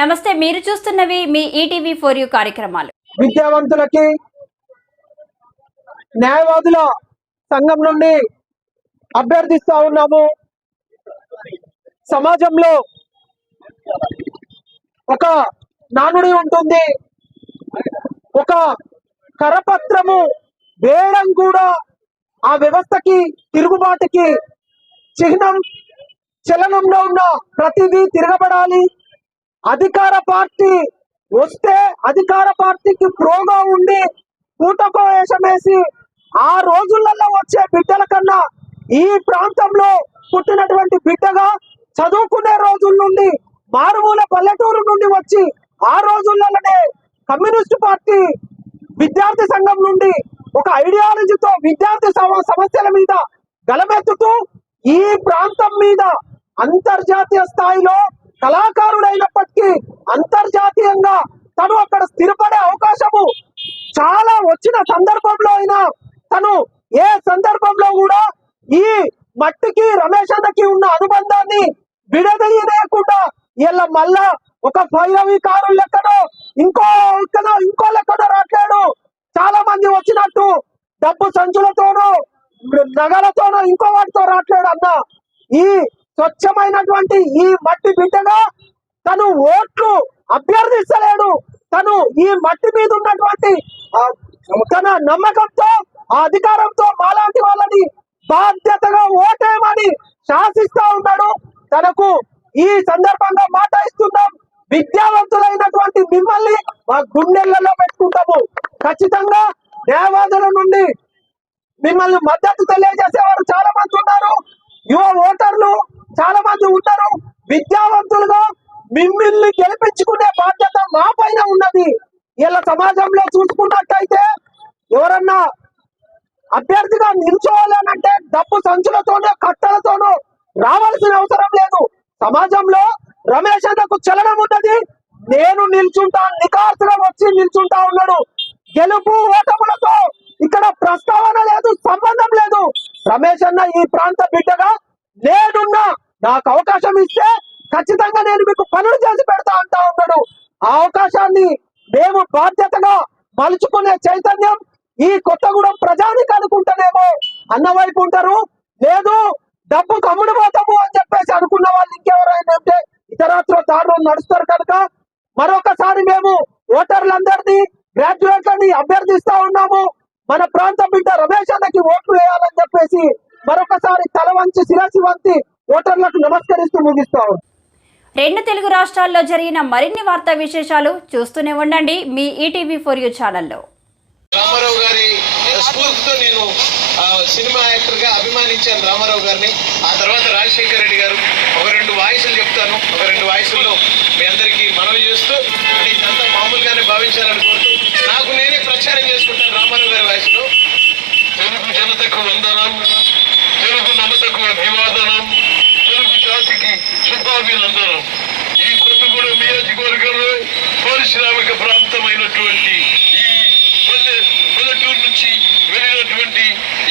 నమస్తే, మీరు చూస్తున్నవి మీ ETV for you కార్యక్రమాలు. విద్యావంతులకి న్యాయవాదుల సంఘం నుండి అభ్యర్థిస్తా ఉన్నాము. సమాజంలో ఒక నానుడి ఉంటుంది, ఒక కరపత్రము వేయడం కూడా ఆ వ్యవస్థకి తిరుగుబాటుకి చిహ్నం. చలనంలో ఉన్న ప్రతిదీ తిరగబడాలి. అధికార పార్టీ వస్తే అధికార పార్టీకి ప్రోగా ఉండి కూటకో వేషం వేసి ఆ రోజులలో వచ్చే బిడ్డల కన్నా ఈ ప్రాంతంలో పుట్టినటువంటి బిడ్డగా చదువుకునే రోజుల నుండి మారుమూల పల్లెటూరు నుండి వచ్చి ఆ రోజులలోనే కమ్యూనిస్టు పార్టీ విద్యార్థి సంఘం నుండి ఒక ఐడియాలజీతో విద్యార్థి సమస్యల మీద గలమెత్తుతూ ఈ ప్రాంతం మీద అంతర్జాతీయ స్థాయిలో కళాకారుడైనప్పటికీ అంతర్జాతీయంగా తను అక్కడ స్థిరపడే అవకాశము చాలా వచ్చిన సందర్భంలో అయినా తను ఏ సందర్భంలో కూడా ఈ మట్టికి రమేష్ అన్నకి ఉన్న అనుబంధాన్ని విడదీయలేకుండా ఇలా మళ్ళా ఒక భైరవీకారుల లెక్కనో ఇంకో లెక్కనో రాట్లాడు. చాలా మంది వచ్చినట్టు డబ్బు సంచులతోనో నగలతోనో ఇంకో వాటితో రాట్లాడు అన్న. ఈ స్వచ్ఛమైనటువంటి ఈ మట్టి బిడ్డగా తను ఓట్లు అభ్యర్థిస్తలేడు. తను ఈ మట్టి మీద ఉన్నటువంటి తన నమ్మకంతో ఆ అధికారంతో మాలాంటి వాళ్ళని బాధ్యతగా ఓటేయమని శాసిస్తా ఉన్నాడు. తనకు ఈ సందర్భంగా మాట ఇస్తున్నాం, విద్యావంతులైనటువంటి మిమ్మల్ని మా గుండెలలో పెట్టుకుంటాము. ఖచ్చితంగా న్యాయవాదుల నుండి మిమ్మల్ని మద్దతు తెలియజేసేవారు చాలా మంది ఉన్నారు, యువ ఓటర్లు చాలా మంది ఉన్నారు. విద్యావంతులుగా మిమ్మల్ని గెలిపించుకునే బాధ్యత మా పైన ఉన్నది. ఇలా సమాజంలో చూసుకున్నట్టయితే ఎవరన్నా అభ్యర్థిగా నిల్చోవాలనంటే డబ్బు సంచులతోనో కట్టలతోనో రావాల్సిన అవసరం లేదు. సమాజంలో రమేష్ అన్నకు చలనం ఉన్నది. నేను నిల్చుంటా, నికార్సుగా వచ్చి నిల్చుంటా ఉన్నాడు. గెలుపు ఓటములతో ఇక్కడ ప్రస్తావన లేదు, సంబంధం లేదు. రమేష్ అన్న ఈ ప్రాంత బిడ్డగా నేనున్నా, నాకు అవకాశం ఇస్తే ఖచ్చితంగా నేను మీకు పనులు చేసి పెడతా అంటా ఉన్నాడు. ఆ అవకాశాన్ని మేము బాధ్యతగా మలుచుకునే చైతన్యం ఈ కొత్తగూడెం ప్రజానికి అనుకుంటానేమో అన్న వైపు ఉంటారు. లేదు డబ్బు కమ్ముడు పోతాము అని చెప్పేసి అనుకున్న వాళ్ళు ఇంకెవరైనా అంటే ఇతరత్ర దారులు నడుస్తారు కనుక మరొకసారి మేము ఓటర్లందరినీ గ్రాడ్యుయేట్లని అభ్యర్థిస్తా ఉన్నాము. మన ప్రాంతం బిడ్డ రమేష్ అన్నకి ఓట్లు వేయాలని చెప్పేసి మరొకసారి తల వంచి శిరసి వంచి ఓటర్లకు నమస్కరిస్తూ ముగిస్తాం. రెండు తెలుగు రాష్ట్రాల్లో జరిగిన మరిన్ని వార్తా విశేషాలు చూస్తూనే ఉండండి మీ ఈటీవీ ఫర్ యూ ఛానల్లో. రామారావు గారి స్ఫూర్తితో నేను సినిమా యాక్టర్ గా అభిమానించాను రామారావు గారిని. ఆ తర్వాత రాజశేఖర రెడ్డి గారు. ఒక రెండు వాయిస్లు చెప్తాను, ఒక రెండు వాయిస్ల్లో మీ అందరికీ మనవి చేస్తూ ఇదంతా మామూలుగానే భావించాలని కోరుతూ నాకు నేనే ప్రచారం చేసుకుంటాను రామారావు గారి వాయిస్లో. తెలుగు జనతకు వందనం, తెలుగు మమతకు అభివాదనం, తెలుగు జాతికి శుభాభినందనం. ఈ కొత్తగూడెం నియోజకవర్గంలో పారిశ్రామిక ప్రాంతమైనటువంటి ఈ పల్లెటూరు నుంచి వెళ్ళినటువంటి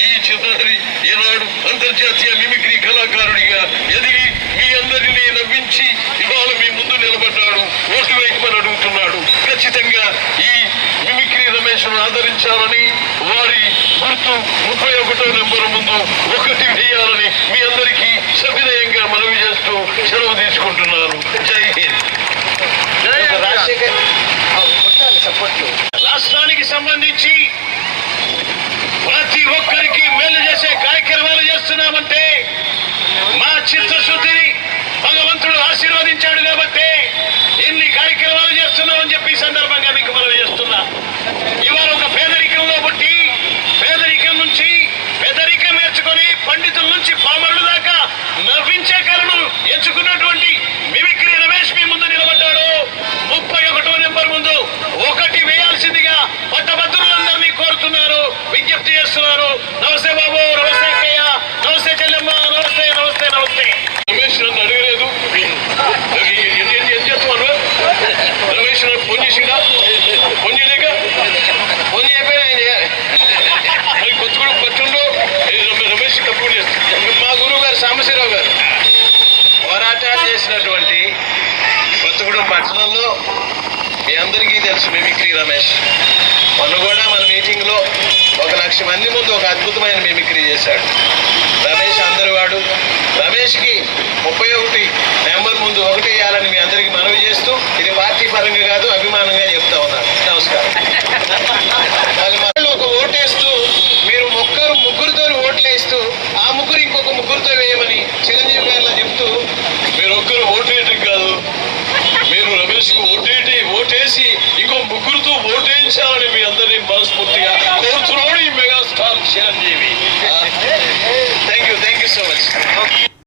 ఈ చిన్నారి ఈనాడు అంతర్జాతీయ మిమిక్రీ కళాకారుడిగా ఎదిగి మీ అందరినీ నవ్వించి ఇవాళ మీ ముందు నిలబడ్డాడు. ఓటు వేయమని అడుగుతున్నాడు. ఖచ్చితంగా ఈ మిమిక్రీ రమేష్ను ఆదరించాలని, వారి గుర్తు 31వ నెంబర్ ముందు 1 వేయాలని మీ అందరికీ సవినయంగా మనవి చేస్తూ సెలవు తీసుకుంటున్నాను. జై హింద్. రాష్ట్రానికి సంబంధించి ప్రతి ఒక్కరికి మేలు చేసే కార్యక్రమాలు చేస్తున్నామంటే మా చిత్తశుద్ధిని భగవంతుడు ఆశీర్వదించాడు కాబట్టి ఇన్ని కార్యక్రమాలు చేస్తున్నామని చెప్పి సందర్భంగా మీకు మనం చేస్తున్నా. ఇవాళ ఒక పేదరికంలో పుట్టి పేదరికం నుంచి పేదరికం నేర్చుకొని పండితుల నుంచి పామరుల దాకా నవ్వించే కళను ఎంచుకున్నటువంటి మిమిక్రీ రమేష్ మీ ముందు కాలంలో మీ అందరికీ తెలుసు మిమిక్రీ రమేష్. మొన్న కూడా మన మీటింగ్ లో 1,00,000 మంది ముందు ఒక అద్భుతమైన మిమిక్రీ చేశాడు రమేష్.